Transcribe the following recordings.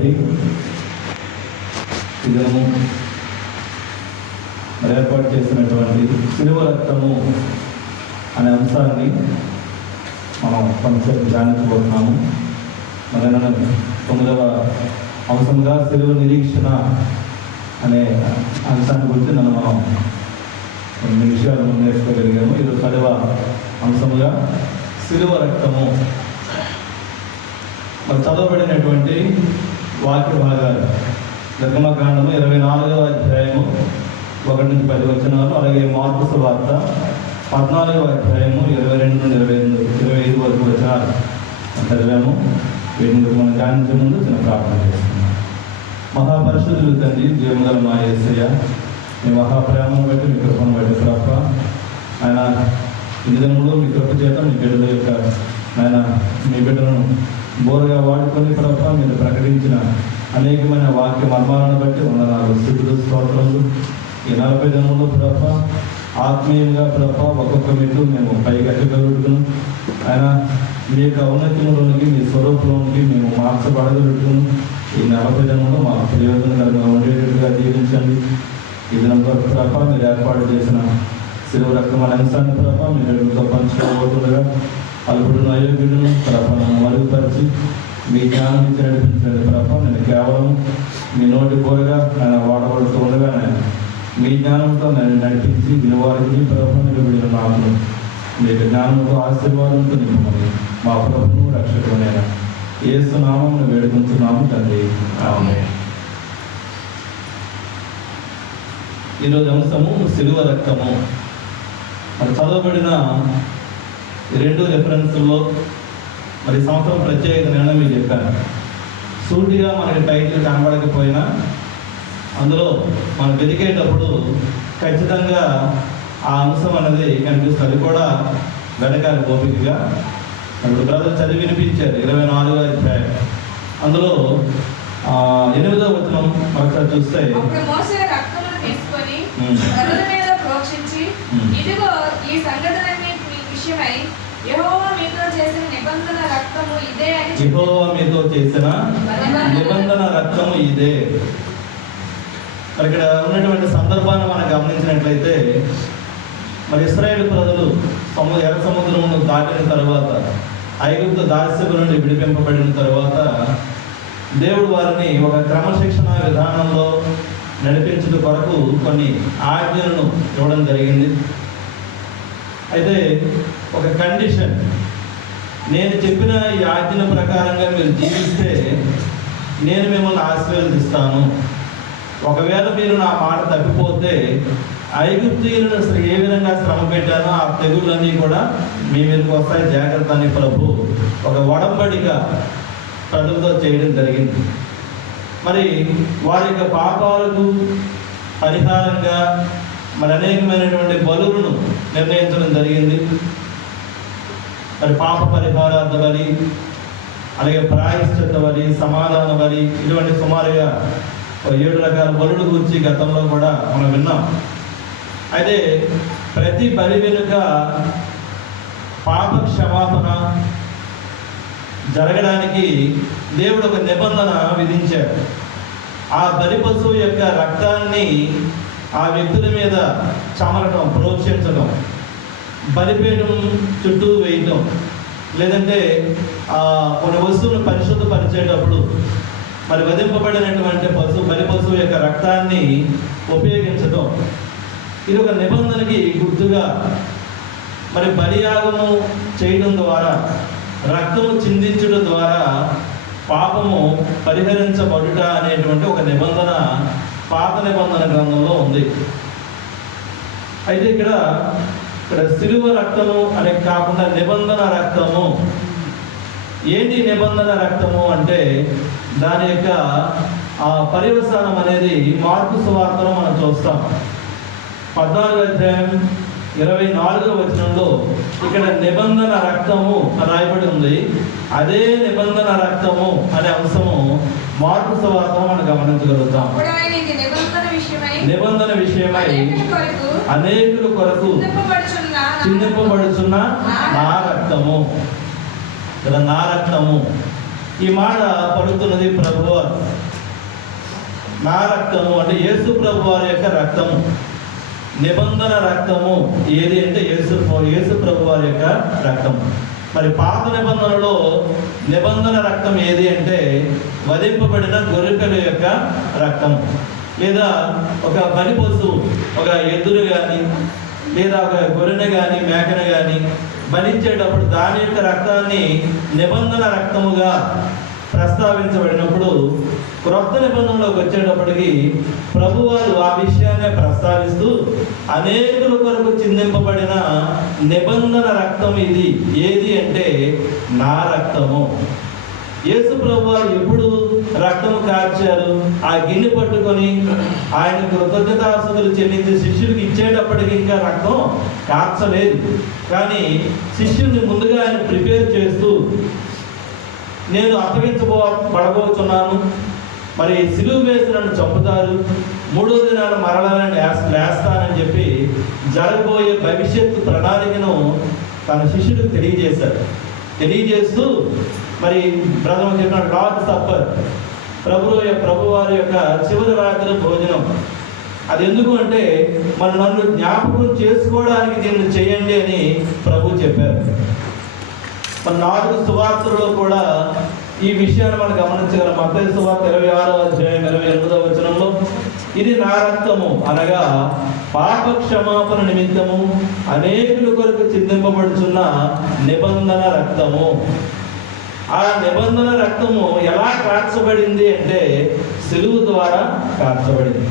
బట్టి ఈ దినము ఏర్పాటు చేసినటువంటి శిలువ రక్తము అనే అంశాన్ని మనం కొంచెం ధ్యానించబోతున్నాము. మరి 9వ అంశంగా శిలువ నిరీక్షణ అనే అంశాన్ని గురించి మనం కొన్ని విషయాలు నేర్చుకోగలిగాము. ఇది 10వ అంశంగా శిలువ రక్తము. మరి చదవబడినటువంటి వాక్య భాగాలు నిర్గమకాండము 24వ అధ్యాయము 1 నుంచి 10 వచనాలు, అలాగే మార్కు సువార్త 14వ అధ్యాయము 22 నుండి 25 వరకు వచనాలు చదివాము. వీటిని మనం ధ్యానించే ముందు చిన్న ప్రార్థన చేస్తున్నాం. మహాపరిశుద్ధులు తండ్రి, జీవగల మా యేసయ్య, మీ మహాప్రేమను బట్టి, మీ కృపను బట్టి ప్రభ ఆయన ఈ దినంలో మీ కృప చేత మీ బిడ్డల యొక్క ఆయన మీ బిడ్డలను బోరగా వాడుకొని ప్రభ మీరు ప్రకటించిన అనేకమైన వాక్య మర్మాలను బట్టి వందనాలు, స్థుతులు, స్తోత్రములు. ఈ 40 దినములు ప్రభ ఆత్మీయంగా ప్రభ ఒక్కొక్క మెట్టు మేము పైగట్టగలుగుతున్నాం. ఆయన మీ యొక్క ఔన్నత్యంలోనికి, మీ స్వరూపంలోనికి మేము మార్చబడగలుగుతున్నాం. ఈ 40 దినములు మాకు ప్రయోజనకరంగా ఉండేటట్టుగా దీవించండి. ఈ దినం ప్రభ మీరు ఏర్పాటు చేసిన శిలువ రక్తం అనే అంశాన్ని ప్రభ మీరు మీతో పంచుకోబోతుండగా అల్పుడును అయోగ్యుడును ప్రభను మరుగుపరిచి మీ జ్ఞానం ఇచ్చి నడిపించండి ప్రభ. నేను కేవలం మీ నోటి కోరగా ఆయన వాడబడుతూ ఉండగా మీ జ్ఞానంతో నన్ను నడిపించి విలువారికి ప్రభు నిలబడిన నాకు మీ యొక్క జ్ఞానంతో ఆశీర్వాదంతో నింపమని మా ప్రభును రక్షకుడైన యేసు నామమును వేడుకుంటున్నాము తండ్రి, ఆమేన్. ఈరోజు అంశము శిలువ రక్తము. మరి చదవబడిన 2 రెఫరెన్స్ల్లో మరి సంవత్సరం ప్రత్యేకత నేను మీకు చెప్పాను. సూటిగా మనకి టైటిల్ కనబడకపోయినా అందులో మనం వెతికేటప్పుడు ఖచ్చితంగా ఆ అంశం అనేది కనిపిస్తుంది. అది కూడా వెనకాలి ఓపికగా ఇప్పుడు బ్రదర్ చదివి వినిపించారు 24వ అధ్యాయం. అందులో 8వ వచనం ఒకసారి చూస్తే, ఇదిగో ఈ సంగతులన్నీ విషయమై యెహోవా మీతో చేసిన నిబంధన రక్తము ఇదే అని. యెహోవా మీతో చేసిన నిబంధన రక్తము ఇదే. ఇక్కడ ఉన్నటువంటి సందర్భాన్ని మనం గమనించినట్లయితే, మరి ఇశ్రాయేలు ప్రజలు ఎర్ర సముద్రమును దాటిన తర్వాత, ఐగుప్తు దాస్యపు నుండి విడిపింపబడిన తర్వాత దేవుడు వారిని ఒక క్రమశిక్షణ విధానంలో నడిపించడం కొరకు కొన్ని ఆజ్ఞలను ఇవ్వడం జరిగింది. అయితే ఒక కండిషన్, నేను చెప్పిన ఈ ఆజ్ఞల ప్రకారంగా మీరు జీవిస్తే నేను మిమ్మల్ని ఆశీర్వదిస్తాను. ఒకవేళ మీరు నా మాట తప్పిపోతే ఐగుప్తీయులను ఏ విధంగా శ్రమ పెట్టానో ఆ తెగుళ్ళన్నీ కూడా మీ మీదకి వస్తాయి, జాగ్రత్త అని ప్రభు ఒక ఒడంబడిక ప్రజలతో చేయడం జరిగింది. మరి వారి యొక్క పాపాలకు పరిహారంగా మరి అనేకమైనటువంటి బలులను నిర్ణయించడం జరిగింది. మరి పాప పరిహారార్థ బలి, అలాగే ప్రాయశ్చిత్త బలి, సమాధాన బలి, ఇటువంటి సుమారుగా 7 రకాల బలుల గురించి గతంలో కూడా మనం విన్నాం. అయితే ప్రతి బలి వెనుక పాప క్షమాపణ జరగడానికి దేవుడు ఒక నిబంధన విధించాడు. ఆ బలి పశువు యొక్క రక్తాన్ని ఆ వ్యక్తుల మీద చమరటం, ప్రోక్షించడం, బలిపీఠం చుట్టూ వేయటం, లేదంటే కొన్ని వస్తువులను పరిశుద్ధపరిచేటప్పుడు మరి వధింపబడినటువంటి బలి పశువు యొక్క రక్తాన్ని ఉపయోగించడం, ఇది ఒక నిబంధనకి గుర్తుగా. మరి బలియాగము చేయడం ద్వారా, రక్తము చిందించడం ద్వారా పాపము పరిహరించబడుట అనేటువంటి ఒక నిబంధన పాత నిబంధన గ్రంథంలో ఉంది. అయితే ఇక్కడ శిలువ రక్తము అనే కాకుండా నిబంధన రక్తము. ఏంటి నిబంధన రక్తము అంటే దాని యొక్క పర్యవసానం అనేది మార్కు సువార్తలో మనం చూస్తాం. 14వ అధ్యాయం 24వ వచనంలో ఇక్కడ నిబంధన రక్తము రాయబడి ఉంది. అదే నిబంధన రక్తము అనే అంశము మార్కు సువార్తలో మనం గమనించగలుగుతాం. నిబంధన విషయమై అనేకుల కొరకు చిందింపబడుచున్న నా రక్తము. నా రక్తము ఈ మాట పలుకుతున్నది ప్రభువు. నా రక్తము అంటే యేసు ప్రభు వారి యొక్క రక్తము, నిబంధన రక్తము ఏది అంటే యేసు ప్రభు వారి యొక్క రక్తము. మరి పాత నిబంధనలో నిబంధన రక్తం ఏది అంటే వధింపబడిన గొర్రెపిల్ల యొక్క రక్తం, లేదా ఒక బలి పశువు, ఒక ఎద్దును కానీ లేదా ఒక గొర్రెను కానీ మేకను కానీ బలించేటప్పుడు దాని యొక్క రక్తాన్ని నిబంధన రక్తముగా ప్రస్తావించబడినప్పుడు, క్రొత్త నిబంధనలోకి వచ్చేటప్పటికి ప్రభువారు ఆ విషయాన్ని ప్రస్తావిస్తూ అనేకుల కొరకు చిందింపబడిన నిబంధన రక్తం ఇది ఏది అంటే నా రక్తము. యేసు ప్రభువారు ఎప్పుడు రక్తము కార్చారు? ఆ గిన్నె పట్టుకొని ఆయన కృతజ్ఞతాస్తుతులు చెల్లించి శిష్యుడికి ఇచ్చేటప్పటికి ఇంకా రక్తం కార్చలేదు. కానీ ముందుగా ఆయన ప్రిపేర్ చేస్తూ, నేను అప్పగించబడబోతున్నాను, మరి సిలువ వేసి నన్ను చంపుతారు, 3వ దినాన మరణాలను లేస్తానని చెప్పి జరగబోయే భవిష్యత్తు ప్రణాళికను తన శిష్యుడికి తెలియజేస్తూ మరి బ్రదర్ చెప్పిన లార్డ్ సప్పర్, ప్రభువారి యొక్క చివరి రాత్రి భోజనం, అది ఎందుకు అంటే మరి నన్ను జ్ఞాపకం చేసుకోవడానికి దీన్ని చేయండి అని ప్రభు చెప్పారు. మన 4 సువార్తల్లో కూడా ఈ విషయాన్ని మనం గమనించగలం. మత్తయి సువార్త 26వ అధ్యాయం 28వ వచనంలో, ఇది నా రక్తము అనగా పాప క్షమాపణ నిమిత్తము అనేకుల కొరకు చిందింపబడుచున్న నిబంధన రక్తము. ఆ నిబంధన రక్తము ఎలా కార్చబడింది అంటే సిలువ ద్వారా కార్చబడింది.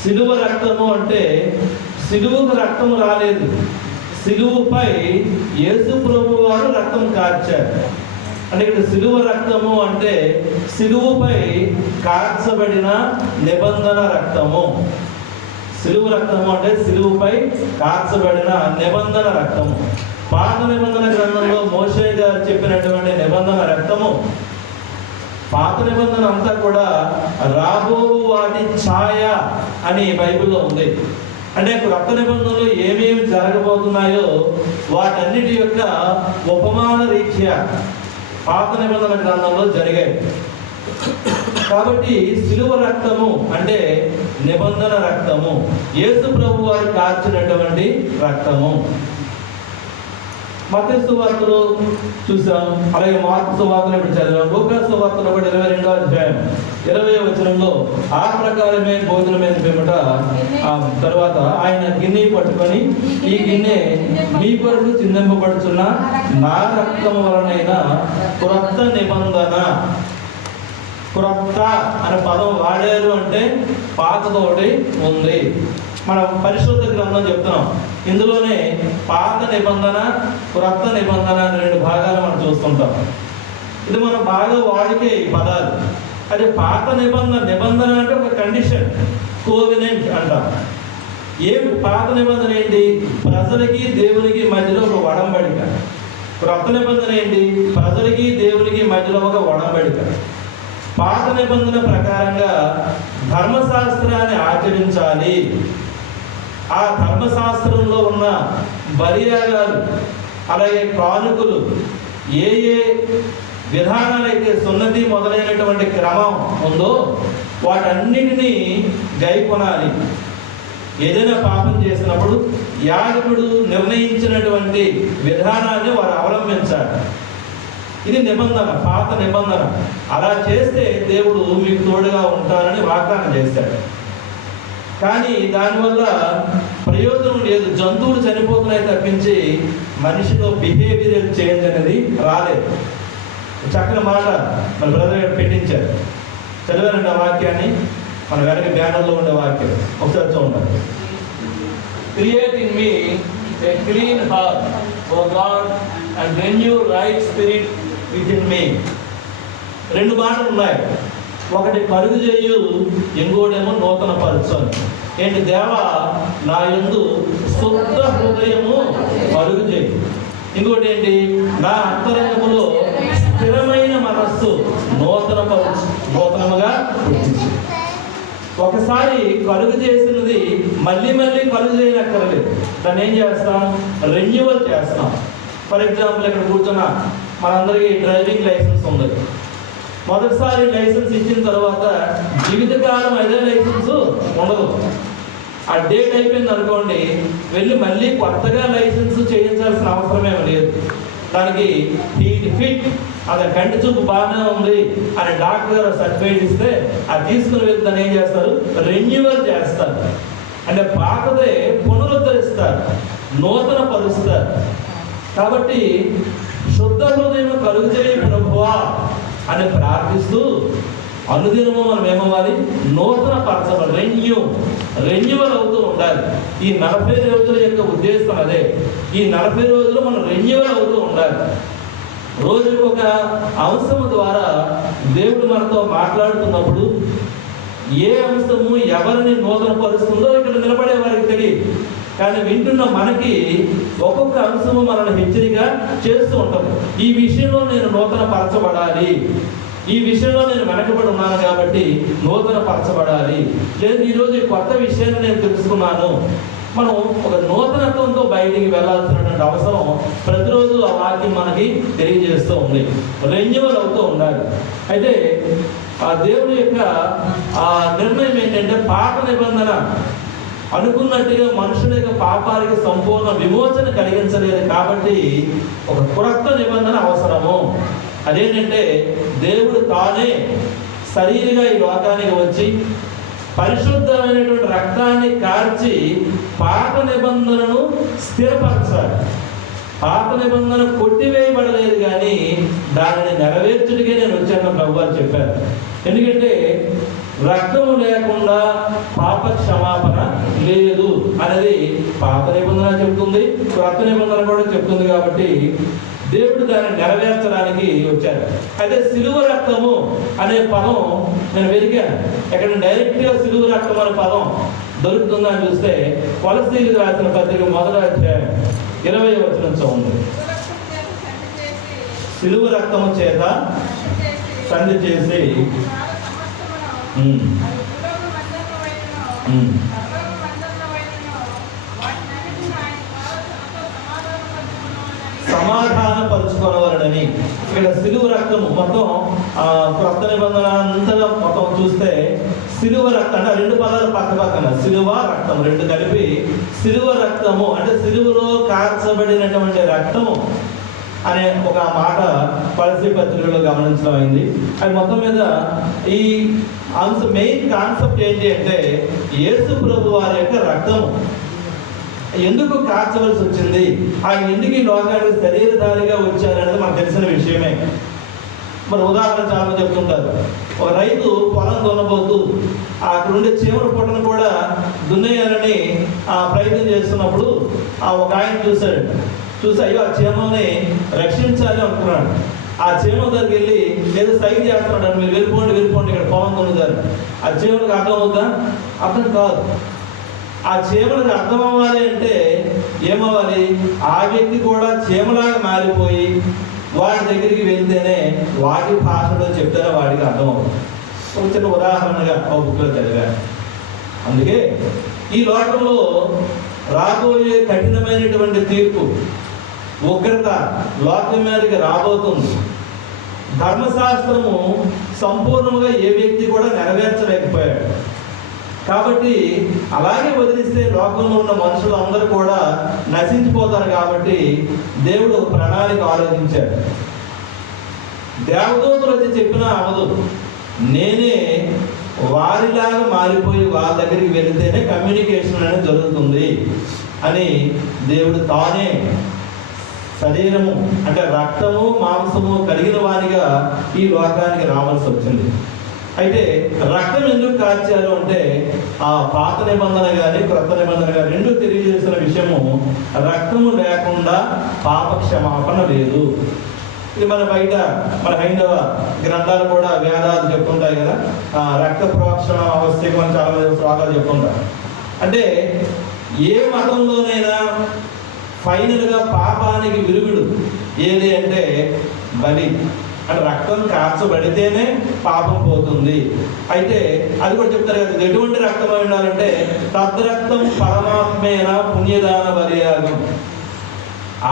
సిలువ రక్తము అంటే సిలువకు రక్తము రాలేదు, సిలువపై యేసు ప్రభు వారు రక్తం కార్చారు. అంటే ఇక్కడ సిలువ రక్తము అంటే సిలువపై కార్చబడిన నిబంధన రక్తము. సిలువ రక్తము అంటే సిలువపై కార్చబడిన నిబంధన రక్తము. పాత నిబంధన గ్రంథంలో మోషే గారు చెప్పినటువంటి నిబంధన రక్తము, పాత నిబంధన అంతా కూడా రాబో వాటి ఛాయ అని బైబిల్లో ఉంది. అంటే కొత్త నిబంధనలు ఏమేమి జరగబోతున్నాయో వాటన్నిటి యొక్క ఉపమాన రీత్యా పాత నిబంధన గ్రంథంలో జరిగాయి. కాబట్టి సిలువ రక్తము అంటే నిబంధన రక్తము, యేసు ప్రభు వారు కార్చినటువంటి రక్తము. మత్తయి సువార్తలో చూసాం, అలాగే మార్కు సువార్తలో ఇప్పుడు చదివాం. లూకా సువార్తలో కూడా 22వ అధ్యాయం 20వ వచనంలో ఆ ప్రకారమే భోజనమైన పిమ్మట తర్వాత ఆయన గిన్నె పట్టుకొని, ఈ గిన్నె మీ కొరకు చిందింపబడుచున్న నా రక్తము వలనైన క్రొత్త నిబంధన. క్రొత్త అనే పదం వాడారు అంటే పాతతోటి ఉంది. మనం పరిశుద్ధ గ్రంథం చెప్తున్నాం, ఇందులోనే పాత నిబంధన క్రొత్త నిబంధన అనే 2 భాగాలు మనం చూస్తుంటాం. ఇది మనం బాగా వాడికే ఈ పదాలు. అదే పాత నిబంధన అంటే ఒక కండిషన్, కోవెనెంట్ అంటాం. పాత నిబంధన ఏంటి? ప్రజలకి దేవునికి మధ్యలో ఒక ఒడంబడిక. క్రొత్త నిబంధన ఏంటి? ప్రజలకి దేవునికి మధ్యలో ఒక ఒడంబడిక. పాత నిబంధన ప్రకారంగా ధర్మశాస్త్రాన్ని ఆచరించాలి. ఆ ధర్మశాస్త్రంలో ఉన్న బలియాగాలు, అలాగే కానుకలు, ఏ విధానాలైతే సున్నతి మొదలైనటువంటి క్రమం ఉందో వాటన్నిటినీ గైకొనాలి. ఏదైనా పాపం చేసినప్పుడు యాజకుడు నిర్ణయించినటువంటి విధానాన్ని వారు అవలంబించాలి. ఇది నిబంధన, పాత నిబంధన. అలా చేస్తే దేవుడు మీకు తోడుగా ఉంటానని వాగ్దానం చేశాడు. కానీ దానివల్ల ప్రయోజనం లేదు. జంతువులు చనిపోతున్నాయి తప్పించి మనిషిలో బిహేవియర్ చేంజ్ అనేది రాలేదు. చక్కని మాట మన బ్రదర్ గారు పెట్టించారు. చదివారండి ఆ వాక్యాన్ని, మన వెనక బ్యానర్లో ఉండే వాక్యం ఒకసారి చూడండి. Create in me a clean heart O God and renew right spirit within me. 2 మాటలు ఉన్నాయి. ఒకటి కలుగు చేయు, ఇంకోటేమో నూతన పరచు. ఏంటి? దేవా నా యందు శుద్ధ హృదయము కలుగు చేయి. ఇంకోటి ఏంటి? నా అంతరంగములో స్థిరమైన మనస్సు నూతనముగా పుట్టించు. ఒకసారి కలుగు చేసినది మళ్ళీ కలుగు చేయనక్కర్లేదు. దాన్ని ఏం చేస్తాం? రెన్యువల్ చేస్తాం. ఫర్ ఎగ్జాంపుల్, ఇక్కడ కూర్చున్న మనందరికీ డ్రైవింగ్ లైసెన్స్ ఉంది. మొదటిసారి లైసెన్స్ ఇచ్చిన తర్వాత జీవితకాలం అదే లైసెన్స్ ఉండదు. ఆ డేట్ అయిపోయింది అనుకోండి, వెళ్ళి మళ్ళీ కొత్తగా లైసెన్స్ చేయించాల్సిన అవసరమేమి లేదు. దానికి ఫిట్, అది కంటి చూపు బాగానే ఉంది అని డాక్టర్ గారు సర్టిఫికేట్ ఇస్తే అది తీసుకుని వెళ్తే దాన్ని ఏం చేస్తారు, రెన్యువల్ చేస్తారు. అంటే పాతదే పునరుద్ధరిస్తారు, నూతన పరుస్తారు. కాబట్టి శుద్ధ హృదయం కలుగు చేయి ప్రభువా అని ప్రార్థిస్తూ అనుదినము మనం ఏమవ్వాలి, నూతన పరచబడి రెన్యువల్ అవుతూ ఉండాలి. ఈ 40 రోజుల యొక్క ఉద్దేశం అదే. ఈ 40 రోజులు మనం రెన్యువల్ అవుతూ ఉండాలి. రోజుకు ఒక అంశము ద్వారా దేవుడు మనతో మాట్లాడుతున్నప్పుడు ఏ అంశము ఎవరిని నూతన పరుస్తుందో ఇక్కడ నిలబడే వారికి తెలియదు. కానీ వింటున్న మనకి ఒక్కొక్క అంశము మనల్ని హెచ్చరిక చేస్తూ ఉంటుంది. ఈ విషయంలో నేను నూతన పరచబడాలి, ఈ విషయంలో నేను వెనకబడి ఉన్నాను కాబట్టి నూతన పరచబడాలి, లేదు ఈరోజు ఈ కొత్త విషయాన్ని నేను తెలుసుకున్నాను. మనం ఒక నూతనత్వంతో బయటికి వెళ్ళాల్సినటువంటి అవసరం ప్రతిరోజు ఆ వాక్యం మనకి తెలియజేస్తూ ఉంది. రెన్యువల్ అవుతూ ఉండాలి. అయితే ఆ దేవుని యొక్క ఆ నిర్ణయం ఏంటంటే, పాత నిబంధన అనుకున్నట్టుగా మనుషుల యొక్క పాపానికి సంపూర్ణ విమోచన కలిగించలేదు కాబట్టి ఒక కొత్త నిబంధన అవసరము. అదేంటంటే, దేవుడు తానే శరీరంగా ఈ లోకానికి వచ్చి పరిశుద్ధమైనటువంటి రక్తాన్ని కార్చి పాత నిబంధనను స్థిరపరచాలి. పాత నిబంధన కొట్టివేయబడలేదు కానీ దానిని నెరవేర్చుడికే నేను వచ్చాను ప్రభు అని చెప్పారు. ఎందుకంటే రక్తము లేకుండా పాప క్షమాపణ లేదు అనేది పాత నిబంధన చెప్తుంది, కొత్త నిబంధన కూడా చెప్తుంది. కాబట్టి దేవుడు దాన్ని నెరవేర్చడానికి వచ్చారు. అయితే సిలువ రక్తము అనే పదం నేను వెతికాను. ఎక్కడ డైరెక్ట్గా సిలువ రక్తం అనే పదం దొరుకుతుందని చూస్తే కొలస్సీలకు రాసిన పత్రిక 1వ అధ్యాయం 20వ వచనం ఉంది. సిలువ రక్తము చేత సంధి చేసి సమాధానపరుచుకోవాలని ఇక్కడ సిలువ రక్తము మొత్తం కొత్త నిబంధన అంతా మొత్తం చూస్తే సిలువ రక్తం అంటే 2 పదాలు పక్క పక్కన, సిలువ రక్తం 2 కలిపి సిలువ రక్తము అంటే సిలువలో కార్చబడినటువంటి రక్తము అనే ఒక మాట కొలస్సీ పత్రికలో గమనించడం అయింది. అది మొత్తం మీద ఈ మెయిన్ కాన్సెప్ట్ ఏంటి అంటే, యేసు ప్రభు వారి యొక్క రక్తము ఎందుకు కార్చవలసి వచ్చింది, ఆయన ఎందుకు ఈ లోకానికి శరీరధారిగా వచ్చారనేది మనకు తెలిసిన విషయమే. మరి ఉదాహరణ చాలా చెప్తుంటారు. ఒక రైతు పొలం దున్నబోతూ అక్కడ ఉండే చీమల పుట్టను కూడా దున్నేయాలని ప్రయత్నం చేస్తున్నప్పుడు ఒక ఆయన చూసి అయ్యో ఆ చీమల్ని రక్షించాలి అనుకున్నాడు. ఆ చీమ దగ్గరికి వెళ్ళి ఏదో సైన్ చేస్తున్నాడు, మీరు వెళ్ళిపోండి ఇక్కడ పొలం దున్నుతారు. ఆ చీమలకు అర్థం అవుతా? అర్థం కాదు. ఆ చీమలకు అర్థం అవ్వాలి అంటే ఏమవ్వాలి, ఆ వ్యక్తి కూడా చీమలాగా మారిపోయి వాడి దగ్గరికి వెళ్తేనే వాడి భాషలో చెప్తేనే వాడికి అర్థం అవుతుంది. ఒక చిన్న ఉదాహరణగా ఒక బుక్లో చదివాను. అందుకే ఈ లోకంలో రాబోయే కఠినమైనటువంటి తీర్పు, ఉగ్రత లోకం మీదకి రాబోతుంది. ధర్మశాస్త్రము సంపూర్ణంగా ఏ వ్యక్తి కూడా నెరవేర్చలేకపోయాడు. కాబట్టి అలాగే వదిలిస్తే లోకంలో ఉన్న మనుషులు అందరూ కూడా నశించిపోతారు. కాబట్టి దేవుడు ప్రణాళిక ఆలోచించాడు. దేవదూతలు వచ్చి చెప్పినా అవదు, నేనే వారిలాగా మారిపోయి వాళ్ళ దగ్గరికి వెళితేనే కమ్యూనికేషన్ అనేది జరుగుతుంది అని దేవుడు తానే శరీరము అంటే రక్తము మాంసము కలిగిన వారిగా ఈ లోకానికి రావాల్సి వచ్చింది. అయితే రక్తం ఎందుకు కార్చారు అంటే, ఆ పాత నిబంధన కానీ క్రొత్త నిబంధన కానీ రెండు తెలియజేసిన విషయము, రక్తము లేకుండా పాప క్షమాపణ లేదు. ఇది మన బయట మన హైందవ గ్రంథాలు కూడా వేదాలు చెప్పుకుంటాయి కదా, రక్త ప్రోక్షణ ఆవశ్యకం అని చాలా మంది శ్లోకాలు చెప్పుకుంటారు. అంటే ఏ మతంలోనైనా ఫైనల్గా పాపానికి విరుగుడు ఏది అంటే బలి. అంటే రక్తం కార్చబడితేనే పాపం పోతుంది. అయితే అది కూడా చెప్తారు కదా, ఎటువంటి రక్తం అయి ఉండాలంటే తద్రక్తం పరమాత్మేన పుణ్యదాన బలియాగం.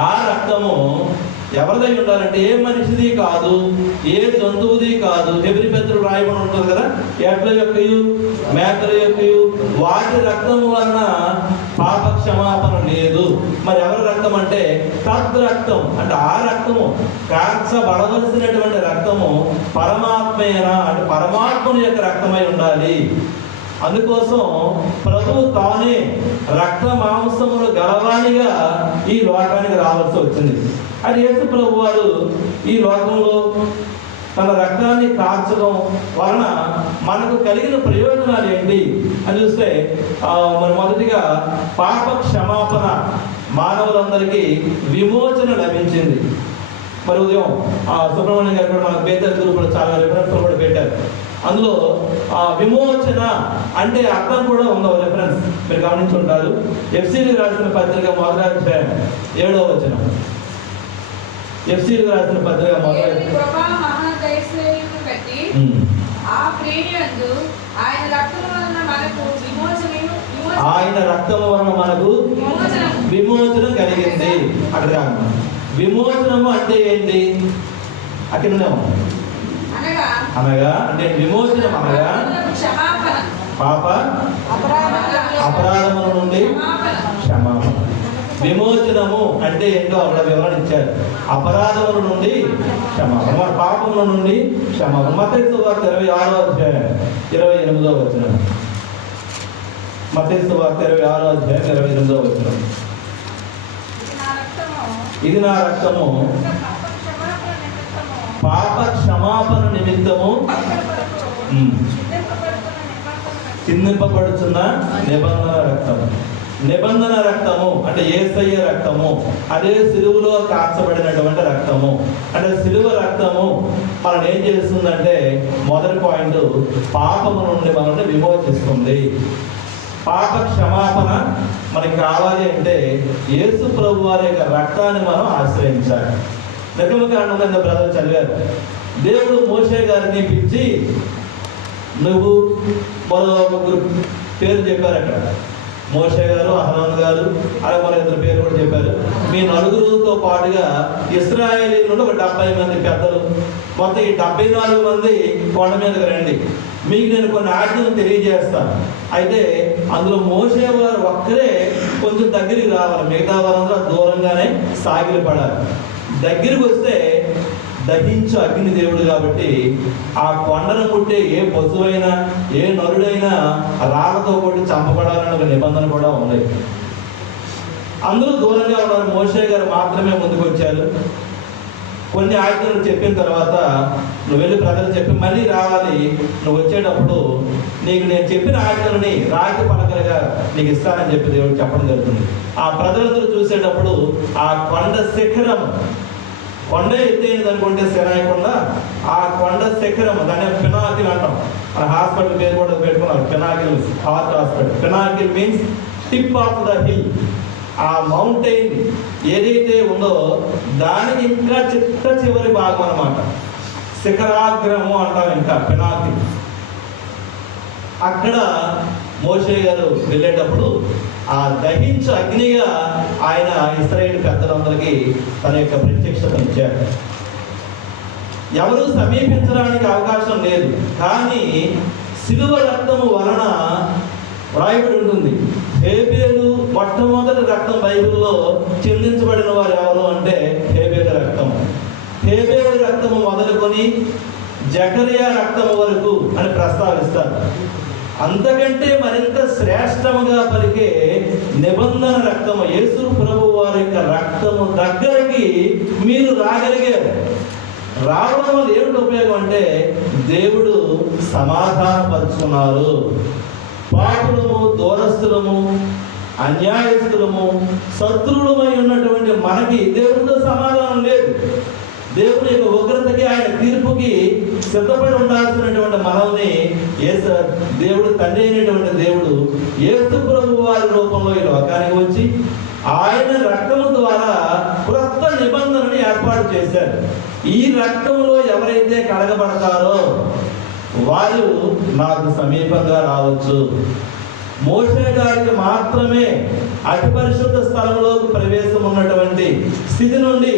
ఆ రక్తము ఎవరిదై ఉండాలంటే ఏ మనిషిది కాదు, ఏ జంతువుది కాదు. హెబ్రీ పత్రికలో రాయబడి ఉంటుంది కదా, ఎడ్ల యొక్కయు మేకల యొక్కయు వాటి రక్తము వలన పాప క్షమాపణ లేదు. మరి ఎవరి రక్తం అంటే తద్ రక్తం, అంటే ఆ రక్తము కార్చబడవలసినటువంటి రక్తము పరమాత్మేన, అంటే పరమాత్మని యొక్క రక్తమై ఉండాలి. అందుకోసం ప్రభువు తానే రక్త మాంసములు గలవానిగా ఈ లోకానికి రావాల్సి వచ్చింది. అది యేసు ప్రభు వారు ఈ లోకంలో తన రక్తాన్ని కార్చడం వలన మనకు కలిగిన ప్రయోజనాలు ఏంటి అని చూస్తే మరి మొదటిగా పాప క్షమాపణ, మానవులందరికీ విమోచన లభించింది. మరి ఉదయం సుబ్రహ్మణ్యం గారు కూడా మనకు బేతల్ గ్రూపులో చాలా రిఫరెన్స్లు కూడా పెట్టారు. అందులో విమోచన అంటే అర్థం కూడా ఉందో రిఫరెన్స్ మీరు గమనించుంటారు. ఎఫ్సీలకు రాసిన పత్రిక 1వ అధ్యాయం 7వ వచనం. ఎఫ్సీలకు రాసిన పత్రిక 1వ ఆయన రక్తము వలన మనకు విమోచన కలిగింది. అక్కడ కాదు, విమోచనము అంటే ఏంటి? అక్కడనే అనగా అంటే విమోచనం అనగా పాప అపరాధముల నుండి క్షమాపణ. విమోచనము అంటే ఏంటో అక్కడ వివరణ ఇచ్చారు. అపరాధముల నుండి క్షమాపణ, మన పాపముల నుండి క్షమాపణ. మత్తయి సువార్త 26వ అధ్యాయం 28వ వచనం. మత్తయి సువార్త 26వ అధ్యాయం 28వ వచనం. ఇది నా రక్తము పాప క్షమాపణ నిమిత్తము చిందింపబడుచున్న నిబంధన రక్తము. నిబంధన రక్తము అంటే యేసయ్య రక్తము, అదే సిలువలో కార్చబడినటువంటి రక్తము. అంటే సిలువ రక్తము మనల్ని ఏం చేస్తుందంటే, మొదటి పాయింట్, పాపము నుండి మనల్ని విమోచిస్తుంది. పాప క్షమాపణ మనకి కావాలి అంటే యేసు ప్రభు వారి యొక్క రక్తాన్ని మనం ఆశ్రయించాలి. నిర్గమకాండంలో బ్రదర్ చదివారు. దేవుడు మోషే గారిని పిలిచి, నువ్వు మరో ముగ్గురు పేరు చెప్పారు అక్కడ. మోషే గారు, అహరోన్ గారు, అలాగే మన ఇద్దరు పేరు కూడా చెప్పారు. మీ నలుగురుతో పాటుగా ఇశ్రాయేలీల నుండి ఒక 70 మంది పెద్దలు, మొత్తం ఈ 74 మంది కొండ మీదకి రండి, మీకు నేను కొన్ని ఆజ్ఞలు తెలియజేస్తాను. అయితే అందులో మోషే వారు ఒక్కరే కొంచెం దగ్గరికి రావాలి, మిగతా వారందరూ దూరంగానే సాగిలి పడాలి. దగ్గరికి వస్తే దహించు అగ్ని దేవుడు కాబట్టి ఆ కొండను ముట్టే ఏ పశువైనా ఏ నరుడైనా రాళ్ళతో కొట్టి చంపబడాలని ఒక నిబంధన కూడా ఉంది. అందరూ దూరంగా ఉన్నారు, మోషే గారు మాత్రమే ముందుకు వచ్చారు. కొన్ని ఆజ్ఞలు చెప్పిన తర్వాత, నువ్వు వెళ్ళి ప్రజలు చెప్పి మళ్ళీ రావాలి, నువ్వు వచ్చేటప్పుడు నీకు నేను చెప్పిన ఆజ్ఞలని రాతి పలకలుగా నీకు ఇస్తానని చెప్పి దేవుడు చెప్పడం జరుగుతుంది. ఆ ప్రజలందరూ చూసేటప్పుడు ఆ కొండ శిఖరం, కొండ ఎత్తైనది అనుకుంటే శరాయకుండా, ఆ కొండ శిఖరం, దాన్ని పినాకిల్ అంటాం. మన హాస్పిటల్ పేరు కూడా పెట్టుకున్నారు, Pinnacle heart hospital. Pinnacle means tip of the hill. ఆ మౌంటైన్ ఏదైతే ఉందో దానికి ఇంకా చిట్ట చివరి భాగం అన్నమాట, శిఖరాగ్రహము అంటాం, ఇంకా పినాకిల్. అక్కడ మోషే గారు వెళ్ళేటప్పుడు ఆ దహించు అగ్నిగా ఆయన ఇశ్రాయేలు పెద్దలందరికీ తన యొక్క ప్రత్యక్షతను ఇచ్చారు. ఎవరు సమీపించడానికి అవకాశం లేదు, కానీ సిలువ రక్తము వలన వ్రాయబడి ఉంటుంది. హేబేలు మొట్టమొదటి రక్తం బైబిల్లో చెల్లించబడిన వారు ఎవరు అంటే హేబేలు రక్తం. హేబేలు రక్తము మొదలుకొని జకరియా రక్తము వరకు అని ప్రస్తావిస్తారు. అంతకంటే మరింత శ్రేష్టముగా పలికే నిబంధన రక్తము, యేసు ప్రభు వారి యొక్క రక్తము దగ్గరికి మీరు రాగలిగారు. రావడం వల్ల ఏమిటి ఉపయోగం అంటే, దేవుడు సమాధానపరుచుకున్నారు. పాపులము, దూరస్తులము, అన్యాయస్తులము, శత్రువులమై ఉన్నటువంటి మనకి దేవుడితో సమాధానం లేదు. దేవుని యొక్క ఉగ్రతకి, ఆయన తీర్పుకి సిద్ధపడి ఉండాల్సినటువంటి మనల్ని దేవుడు తండ్రి అయినటువంటి దేవుడు యేసు ప్రభు వారి రూపంలో ఈ లోకానికి వచ్చి ఆయన రక్తము ద్వారా క్రొత్త నిబంధనని ఏర్పాటు చేశారు. ఈ రక్తంలో ఎవరైతే కడగబడతారో వారు నాకు సమీపంగా రావచ్చు. మోషే గారికి మాత్రమే అతి పరిశుద్ధ స్థలంలోకి ప్రవేశం ఉన్నటువంటి స్థితి నుండి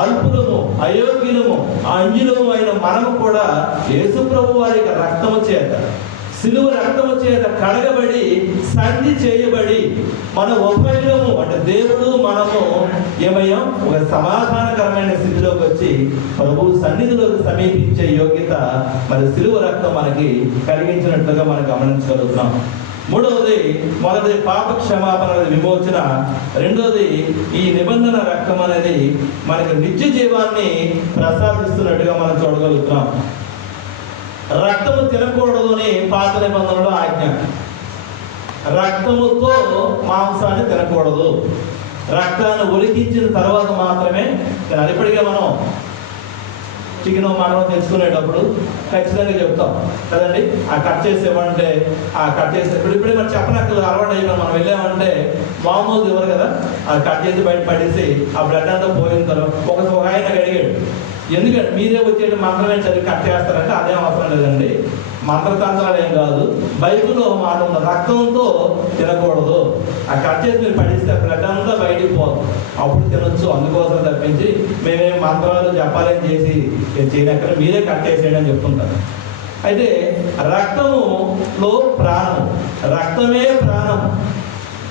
అల్పులము, అయోగ్యులము, అంజులము అయిన మనము కూడా యేసు ప్రభు వారి యొక్క రక్తము చేత, సిలువ రక్తము చేత కడగబడి సంధి చేయబడి మన ఉభయులము అంటే దేవుడు మనము ఏమయ్యాం ఒక సమాధానకరమైన స్థితిలోకి వచ్చి ప్రభు సన్నిధిలోకి సమీపించే యోగ్యత మరి సిలువ రక్తం మనకి కలిగించినట్లుగా మనం గమనించగలుగుతున్నాం. మూడవది, మొదటిది పాప క్షమాపణ అనేది విమోచన, రెండవది ఈ నిబంధన రక్తం అనేది మనకి నిత్య జీవాన్ని ప్రసాదిస్తున్నట్టుగా మనం చూడగలుగుతున్నాం. రక్తము తినకూడదు అని పాత నిబంధనలో ఆజ్ఞ. రక్తముతో మాంసాన్ని తినకూడదు, రక్తాన్ని ఉలికించిన తర్వాత మాత్రమే తినాలి. ఇప్పటికే మనం చికెన్ మటన్ తెచ్చుకునేటప్పుడు ఖచ్చితంగా చెప్తాం కదండి, ఆ కట్ చేసేవంటే ఆ కట్ చేసే ఇప్పుడే మనం చెప్పనక్కలు అలవాటు అయిపోయి మనం వెళ్ళామంటే మామూలు ఇవ్వరు కదా, అది కట్ చేసి బయట పడేసి ఆ బ్లడ్ అంతా పోయిన తర్వాత ఒక ఆయన అడిగాడు, ఎందుకంటే మీరే వచ్చేటి మంత్రమే చదివి కట్ చేస్తారంటే అదేం అవసరం లేదండి, మంత్రతంత్రాలు ఏం కాదు, బైబిల్లో ఒక మాట ఉంది, రక్తంతో తినకూడదు, ఆ కట్ చేసి మీరు పడిస్తే బ్లడ్ అంతా బయటికి పోదు, అప్పుడు తినొచ్చు, అందుకోసం తప్పించి మేమేం మంత్రాలు చెప్పాలని చేసి చేయనక్కడ మీరే కట్ చేసేయండి అని చెప్తుంటారు. అయితే రక్తములో ప్రాణం, రక్తమే ప్రాణం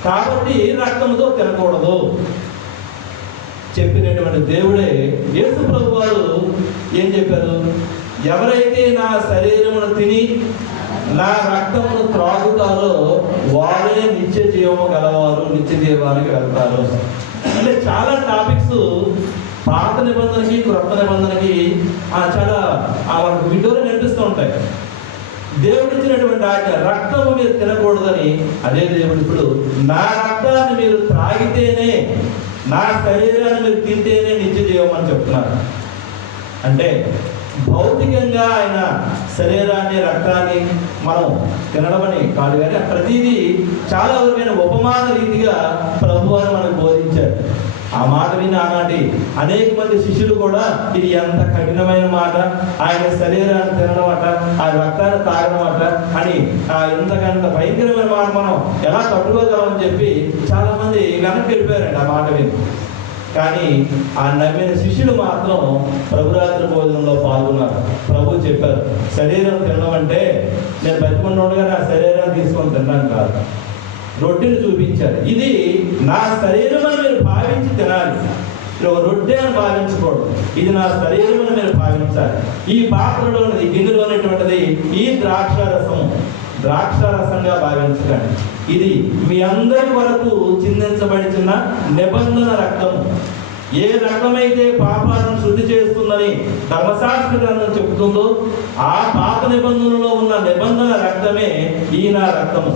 కాబట్టి రక్తంతో తినకూడదు చెప్పినటువంటి దేవుడే యేసు ప్రభు వారు ఏం చెప్పారు, ఎవరైతే నా శరీరమును తిని నా రక్తమును త్రాగుతారో వారే నిత్య జీవము గలవారు, నిత్య జీవానికి వెళ్తారు. అంటే చాలా టాపిక్స్ పాత నిబంధనకి క్రొత్త నిబంధనకి చాలా మనకు విండోలో కనిపిస్తూ ఉంటాయి. దేవుడు ఇచ్చినటువంటి ఆజ్ఞ రక్తము మీరు తినకూడదని, అదే దేవుడు ఇప్పుడు నా రక్తాన్ని మీరు త్రాగితేనే, నా శరీరాన్ని మీరు తింటేనే నిత్య జీవం అని చెప్తున్నారు. అంటే భౌతికంగా ఆయన శరీరాన్ని రక్తాన్ని మనం తినడమని కాదు, కానీ ప్రతిదీ చాలా వరకైన ఉపమాన రీతిగా ప్రభువారు మనకు బోధించారు. ఆ మాట విని ఆనాటి అనేక మంది శిష్యులు కూడా ఇది ఎంత కఠినమైన మాట, ఆయన శరీరాన్ని తినడం అట, ఆ రక్తాన్ని తాగడం అట అని ఎంతకంత భయంకరమైన మాట మనం ఎలా తట్టుకోగలమని చెప్పి చాలా మంది వెనక్కి వెళ్ళిపోయారండి ఆ మాట విని. కానీ ఆ నమ్మిన శిష్యులు మాత్రం ప్రభురాత్రి భోజనంలో పాల్గొన్నారు. ప్రభు చెప్పారు, శరీరం తినడం అంటే నేను బతికుండా ఉండగా నా శరీరాన్ని తీసుకొని తినడం కాదు, రొట్టెని చూపించారు. ఇది నా శరీరం అని మీరు భావించి తినాలి, ఒక రొట్టె అని భావించకూడదు, ఇది నా శరీరం అని మీరు భావించాలి. ఈ పాత్రలో ఉన్నది, గిన్నెలో ఉన్నటువంటిది ఈ ద్రాక్షారసంగా భావించకండి, ఇది మీ అందరి వరకు చిందించబడిన నిబంధన రక్తము. ఏ రక్తమైతే పాపాలను శుద్ధి చేస్తుందని ధర్మశాస్త్ర గ్రంథం చెబుతుందో ఆ పాత నిబంధనలో ఉన్న నిబంధన రక్తమే ఈ నా రక్తము.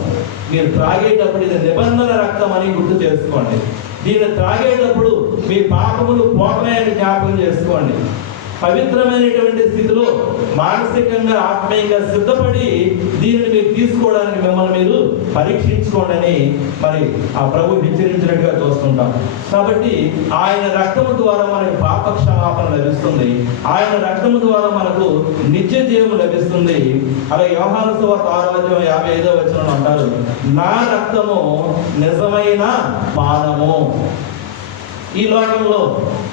మీరు త్రాగేటప్పుడు ఇది నిబంధన రక్తం అని గుర్తు చేసుకోండి. దీన్ని త్రాగేటప్పుడు మీ పాపములు పోతున్నాయని జ్ఞాపకం చేసుకోండి. పవిత్రమైనటువంటి స్థితిలో మానసికంగా ఆత్మీయంగా సిద్ధపడి దీనిని మీరు తీసుకోవడానికి మిమ్మల్ని మీరు పరీక్షించుకోండి అని మరి ఆ ప్రభు హెచ్చరించినట్టుగా చూస్తుంటాం. కాబట్టి ఆయన రక్తము ద్వారా మనకు పాప క్షమాపణ లభిస్తుంది, ఆయన రక్తము ద్వారా మనకు నిత్య జీవం లభిస్తుంది. అలాగే యోహాను సువార్త 6:55 అంటారు, నా రక్తము నిజమైన పానము. ఈ లోకంలో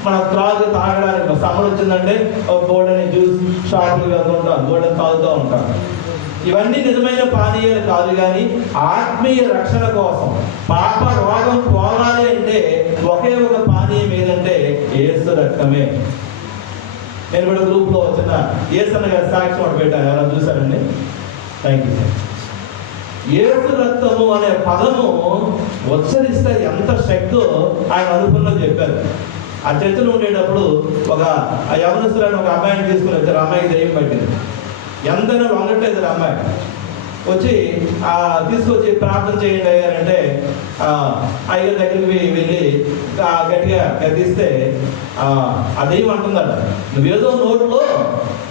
మనం తాగడానికి సమ్మర్ వచ్చిందంటే గోల్డెన్ జ్యూస్ షాపులు వెళ్తుంటాం, గోల్డెన్ తాగుతూ ఉంటాం. ఇవన్నీ నిజమైన పానీయాలు కాదు, కానీ ఆత్మీయ రక్షణ కోసం పాప రోగం పోవాలి అంటే ఒకే ఒక పానీయం ఏదంటే యేసు రక్తమే. నేను కూడా గ్రూప్లో వచ్చిన యేసన్న గారి సాక్షి ఒకటి పెట్టాను, ఎవరైనా చూసారండి? Thank you sir. యేసు రక్తము అనే పదము ఉచ్చరిస్తే ఎంత శక్తో ఆయన అనుకున్నో చెప్పారు. ఆ చర్చలో ఉండేటప్పుడు ఒక యవనస్తులను ఒక అమ్మాయిని తీసుకుని వచ్చారు. అమ్మాయికి దెయ్యం పట్టింది, ఎంతైనా వంగట్లేదు. అమ్మాయి వచ్చి తీసుకొచ్చి ప్రార్థన చేయండి అయ్యారంటే అయ్యగారి దగ్గరికి వెళ్ళి గట్టిగా గద్దిస్తే ఆ దెయ్యం అంటుందట, నువ్వేదో నోట్లో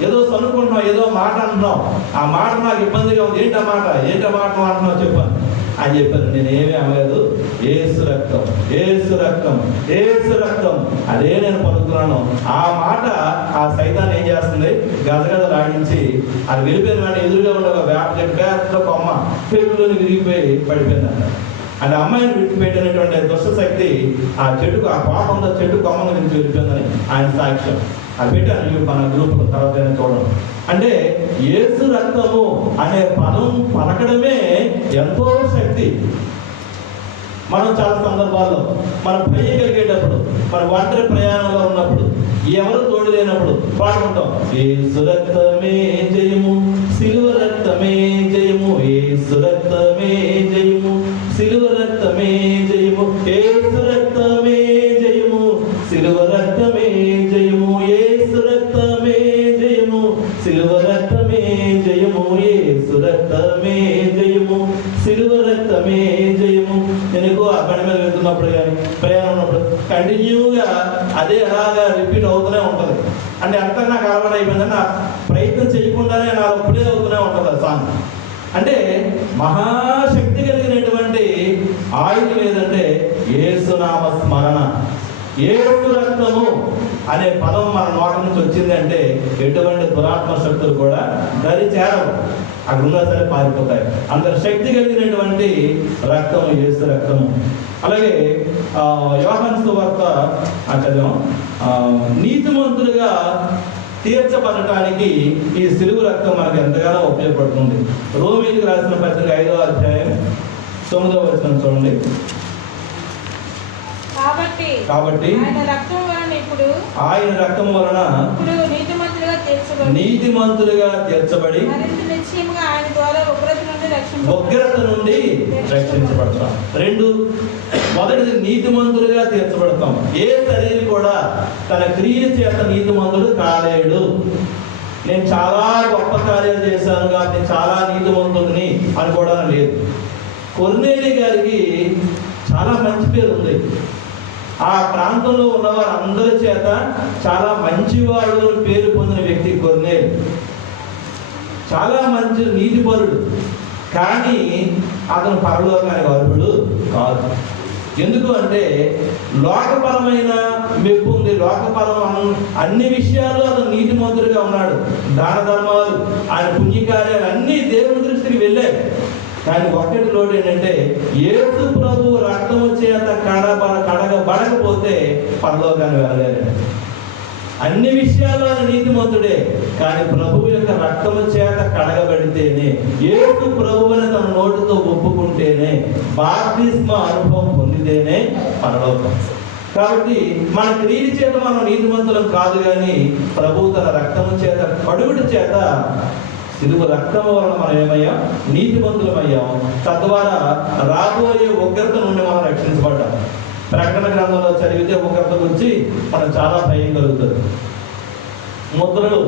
ఏదో చదువుకుంటున్నావు, ఏదో మాట అంటున్నావు, ఆ మాట నాకు ఇబ్బందిగా ఉంది, ఏంటి ఆ మాట అంటున్నావు చెప్పాను అని చెప్పారు. నేనేమీ అనలేదు, యేసు రక్తం, యేసు రక్తం, యేసు రక్తం అదే నేను పలుకుతున్నాను. ఆ మాట ఆ సైతాన్ని ఏం చేస్తుంది, గజగజలాడించి అది వెళ్ళిపోయిన వాడిని ఎదురుగా ఉండే వేప చెట్టు కొమ్మ పేరులోని విరిగిపోయి పడిపోయిందంట. అంటే అమ్మాయిని విడిచిపెట్టినటువంటి దుష్ట శక్తి ఆ చెట్టుకు, ఆ పాపంతో చెట్టు కొమ్మను విడిచి వెళ్ళిపోయిందని ఆయన సాక్ష్యం. అది పెట్టాను మన గ్రూపులో, తర్వాత చూడండి. అంటే యేసు రక్తము అనే పదం పలకడమే ఎంతో శక్తి. మనం చాలా సందర్భాల్లో మనం ప్రయాణికేటప్పుడు, మన ఒంటరి ప్రయాణంలో ఉన్నప్పుడు, ఎవరు తోడు లేనప్పుడు పాడుకుంటాం, యేసు రక్తమే జయము, సిలువ రక్తమే జయము, యేసు రక్తమే జయము, సిలువ రక్తమే జయము, యేసు రక్తమే జయము, సిలువ రక్తమే జయము, యేసు రక్తమే జయము, సిలువ రక్తమే జయము, యేసు రక్తమే జయము, సిలువ రక్తమే జయము. నేను ఎక్కువ బండి మీద వెళ్తున్నప్పుడు కానీ ప్రయాణం ఉన్నప్పుడు కంటిన్యూగా అదే అలాగా రిపీట్ అవుతూనే ఉంటుంది. అంటే అంతా నాకు అలవాటు అయిపోయిందని నా ప్రయత్నం చేయకుండానే నా అప్పుడే అవుతూనే ఉంటుంది ఆ సాంగ్. అంటే మహాశక్తి కలిగినటువంటి ఆయుధం ఏదంటే యేసునామ స్మరణ. యేసు రక్తము అనే పదం మన నోట నుంచి వచ్చిందంటే ఎటువంటి దురాత్మ శక్తులు కూడా దరి చేరవు, అక్కడ ఉన్నా సరే పారిపోతాయి. అంత శక్తి కలిగినటువంటి రక్తము యేసు రక్తము. అలాగే యోహాను సువార్త చదివాం, నీతిమంతులుగా తీర్చబడటానికి ఈ సిలువ రక్తం మనకు ఎంతగానో ఉపయోగపడుతుంది. రోమీయులకు రాసిన పత్రిక 5వ అధ్యాయం 9వ వచనం చూడండి. కాబట్టి ఆయన రక్తం వలన నీతిమంతులుగా తీర్చబడి ఉగ్రత నుండి రక్షించబడతాం. 2, మొదటిది నీతిమంతులుగా తీర్చబడతాం. ఏ శరీరం కూడా తన క్రియ చేత నీతిమంతుడు కాలేడు. నేను చాలా గొప్ప కార్యాలు చేశాను కాబట్టి చాలా నీతిమంతుడిని అనుకోవడం లేదు. కొర్నేలి గారికి చాలా మంచి పేరు ఉంది. ఆ ప్రాంతంలో ఉన్నవారు అందరి చేత చాలా మంచివాడు పేరు పొందిన వ్యక్తి కొర్నేలి. చాలా మంచి నీతిపరుడు, కానీ అతను పరలోకానికి అర్హుడు కాదు. ఎందుకు అంటే లోకపరమైన మెప్పు ఉంది, లోకపరం అన్ని విషయాల్లో అతను నీతిమంతుడిగా ఉన్నాడు. దాన ధర్మాలు, ఆయన పుణ్యకార్యాలు అన్నీ దేవుని దృష్టికి వెళ్ళాయి. కానీ ఒక్కటి లోటు ఏంటంటే యేసు ప్రభు రక్తము చేత కడగబడకపోతే పరలోకాన్ని వెళ్ళలేరు. అన్ని విషయాల్లో నీతిమంతుడే, కానీ ప్రభువు యొక్క రక్తము చేత కడగబడితేనే, యేసు ప్రభువుని తన నోటితో ఒప్పుకుంటేనే, బాప్తిస్మ అనుభవం పొందితేనే పరలోకం. కాబట్టి మన క్రియల చేత మనం నీతిమంతులం కాదు, కానీ ప్రభువు తన రక్తము చేత కడుగుడు చేత సిలువ రక్తము వలన మనం ఏమయ్యాం? నీతిమంతులమయ్యాం. తద్వారా రాబోయే ఉగ్రత నుండి మనం రక్షించబడ్డాం. ప్రకటన గ్రంథంలో చదివితే ఉగ్రత గురించి మనం చాలా భయం కలుగుతుంది. ముద్రలు,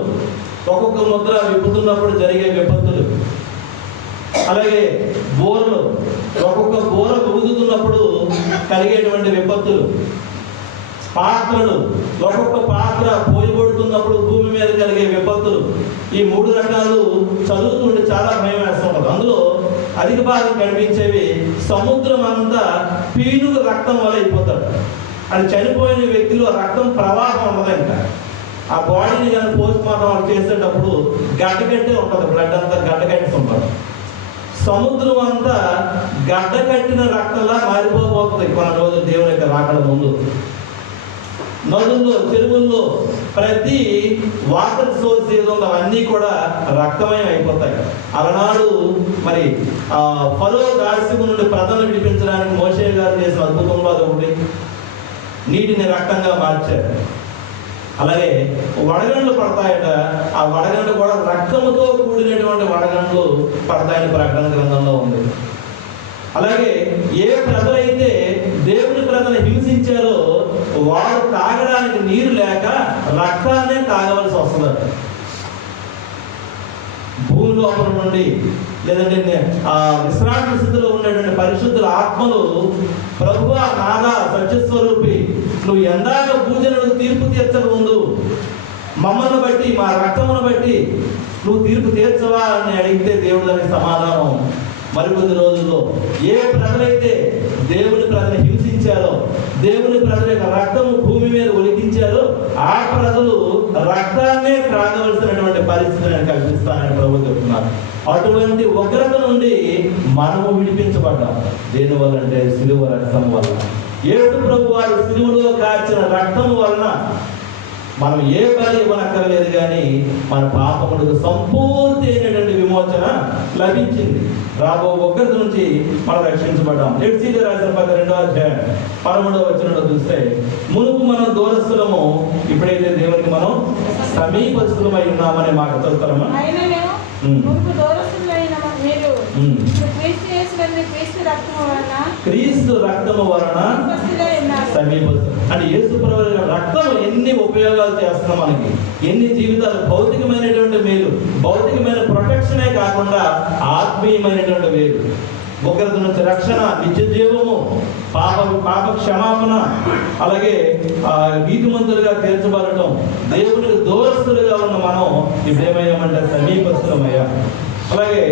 ఒక్కొక్క ముద్ర విప్పుతున్నప్పుడు జరిగే విపత్తులు, అలాగే బోరలు, ఒక్కొక్క బోర ఊదుతున్నప్పుడు కలిగేటువంటి విపత్తులు, పాత్రలు, ఒక్కొక్క పాత్ర పోయబడుతున్నప్పుడు భూమి మీద కలిగే విపత్తులు, ఈ 3 రకాలు చదువుతుంటే చాలా భయం వేస్తుంటుంది. అందులో అధిక భాగం కనిపించేవి సముద్రం అంతా పీనుగు రక్తం వల్ల అయిపోతాడు. అది చనిపోయిన వ్యక్తిలో రక్తం ప్రవాహం ఉండదు. ఇంకా ఆ బాడీని కానీ పోస్ట్ మార్టం చేసేటప్పుడు గడ్డకట్టే ఉంటుంది, బ్లడ్ అంతా గడ్డకట్టి ఉంటుంది. సముద్రం అంతా గడ్డకట్టిన రక్తంలా మారిపోబోతుంది కొన్ని రోజులు దేవుని యొక్క రాకడ ముందు. నదుల్లో, చెరువుల్లో ప్రతి వాటర్ సోర్స్ ఏదో ఉందో అవన్నీ కూడా రక్తమయం అయిపోతాయి. అలనాడు మరి ఫరో దాస్యము నుండి ప్రజలను విడిపించడానికి మోషే గారు చేసిన అద్భుతంలో అది ఒకటి, నీటిని రక్తంగా మార్చారు. అలాగే వడగండ్లు పడతాయట, ఆ వడగండ్లు కూడా రక్తముతో కూడినటువంటి వడగండ్లు పడతాయని ప్రకటన గ్రంథంలో ఉంది. అలాగే ఏ ప్రజలైతే దేవుని ప్రజలు హింసించారో వారు తాగడానికి నీరు లేక రక్తాన్నే తాగవలసి వస్తుంది. భూమి లోపల నుండి లేదంటే విశ్రాంతి స్థితిలో ఉన్నటువంటి పరిశుద్ధుల ఆత్మలు, ప్రభువా నాదా సత్యస్వరూపి, నువ్వు ఎందాక పూజలను తీర్పు తీర్చక ముందు మమ్మల్ని బట్టి, మా రక్తమును బట్టి నువ్వు తీర్పు తీర్చవా అని అడిగితే దేవుడు దానికి సమాధానం మరికొద్ది రోజుల్లో ఏ ప్రజలైతే దేవుని ప్రజలు హింసించారో, దేవుని ప్రజల యొక్క రక్తము భూమి మీద ఒలికించారో, ఆ ప్రజలు రక్తాన్నే త్రాగవలసినటువంటి పరిస్థితిని కల్పిస్తానని ప్రభు చెప్తున్నారు. అటువంటి ఉగ్రత నుండి మనము విడిపించబడ్డాం. దేనివల్ల అంటే సిలువ రక్తం వల్ల. యేసు ప్రభు వారు సిలువలో కార్చిన రక్తం వలన మనం ఏ బలి ఇవ్వనక్కర్లేదు, కానీ మన పాపములకు సంపూర్తి అయినటువంటి విమోచన లభించింది. రాబో ఉగ్రత నుంచి మనం రక్షించబడ్డాం. ఎడ్సీగా రాసిన 12వ అధ్యాయం 13వ వచనంలో చూస్తే, మునుపు మనం దూరస్తులము, ఇప్పుడైతే దేవునికి మనం సమీపస్తులమై ఉన్నామని మాట చదువుతారమ్మా. క్రీస్తు రక్తము వలన సమీపస్తు అంటే యేసు ప్రభువు రక్తం ఎన్ని ఉపయోగాలు చేస్తున్నాం మనకి, ఎన్ని జీవితాలు, భౌతికమైనటువంటి మేలు, భౌతికమైన ప్రొటెక్షనే కాకుండా ఆత్మీయమైనటువంటి మేలు, ఉగ్రత నుంచి రక్షణ, నిత్య జీవము, పాప క్షమాపణ, అలాగే నీతిమంతులుగా తీర్చబడటం, దేవునికి దూరస్తులుగా ఉన్న మనం ఇప్పుడేమయ్యామంటే సమీపస్తులమయ్యా. అలాగే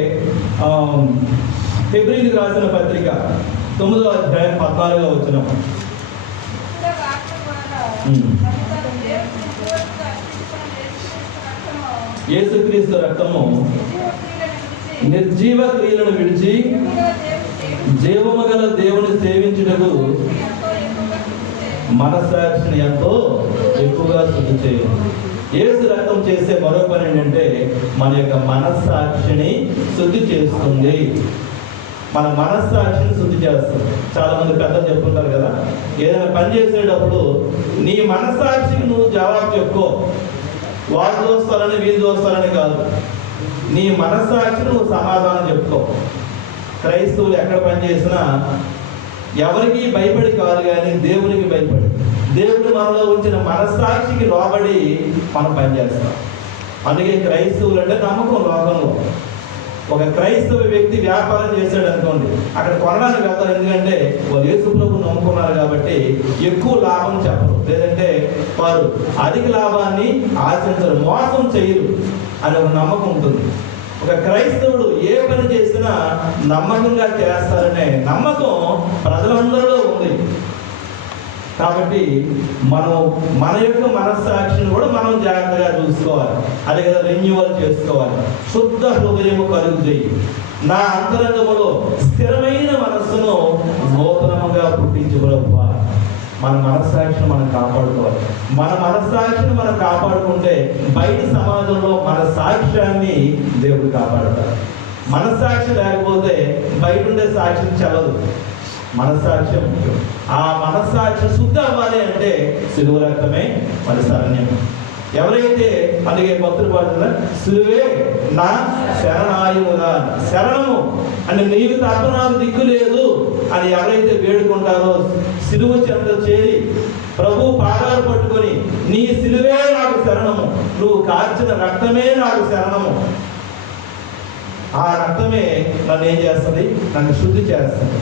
ఫిబ్రవరికి రాసిన పత్రిక 9వ అధ్యాయం 14వ వచనం. యేసుక్రీస్తు రక్తము నిర్జీవ క్రియలను విడిచి జీవము గల దేవుని సేవించుటకు మనస్సాక్షిని ఎంతో ఎక్కువగా శుద్ధి చేయదు. యేసు రక్తం చేసే మరో పని ఏంటంటే మన యొక్క మనస్సాక్షిని శుద్ధి చేస్తుంది. మన మనస్సాక్షిని శుద్ధి చేస్తుంది. చాలా మంది పెద్దలు చెప్పుకుంటారు కదా, ఏదైనా పని చేసేటప్పుడు నీ మనస్సాక్షికి నువ్వు జవాబు చెప్పుకో, వాళ్ళు దోస్తారని వీళ్ళు దోస్తారని కాదు, నీ మనస్సాక్షిని నువ్వు సమాధానం చెప్పుకో. క్రైస్తవులు ఎక్కడ పని చేసినా ఎవరికి భయపడి కాదు, కానీ దేవునికి భయపడి, దేవుడు మనలో ఉంచిన మనస్సాక్షికి లోబడి మనం పనిచేస్తాం. అందుకే క్రైస్తవులు అంటే నమ్మకం. లోకంలో ఒక క్రైస్తవ వ్యక్తి వ్యాపారం చేశాడు అనుకోండి, అక్కడ కొనడానికి వెళ్తారు, ఎందుకంటే వారు యేసు ప్రభువును నమ్ముకున్నారు కాబట్టి ఎక్కువ లాభం చెప్పరు, లేదంటే వారు అధిక లాభాన్ని ఆశించరు, మోసం చేయరు అని ఒక నమ్మకం ఉంటుంది. ఒక క్రైస్తవుడు ఏ పని చేసినా నమ్మకంగా చేస్తారనే నమ్మకం ప్రజలందరిలో ఉంది. కాబట్టి మనం మన యొక్క మనస్సాక్షిని కూడా మనం జాగ్రత్తగా చూసుకోవాలి. అదే కదా రెన్యువల్ చేసుకోవాలి. శుద్ధ హృదయము కలుగు చేయి, నా అంతరంగములో స్థిరమైన మనస్సును నూతనముగా పుట్టించుకోవాలి. మన మనస్సాక్షిని మనం కాపాడుకోవాలి. మన మనస్సాక్షిని మనం కాపాడుకుంటే బయట సమాజంలో మన సాక్ష్యాన్ని దేవుడు కాపాడతాడు. మనస్సాక్షి లేకపోతే బయట ఉండే సాక్ష్యం చెల్లదు. మనస్సాక్ష్యం, ఆ మనస్సాక్షి శుద్ధి అవ్వాలి అంటే సిలువ రక్తమే మన శరణ్యం. ఎవరైతే అందుకే భక్తులు పాడుతున్నా, సిలువే నా శరణాయువుగా, శరణము అంటే నీకు తప్ప నాకు దిక్కు లేదు అని ఎవరైతే వేడుకుంటారో, సిలువ చెంత చేరి ప్రభు పాదాలు పట్టుకొని నీ సిలువే నాకు శరణము, నువ్వు కార్చిన రక్తమే నాకు శరణము, ఆ రక్తమే నన్ను ఏం చేస్తుంది, నన్ను శుద్ధి చేస్తుంది,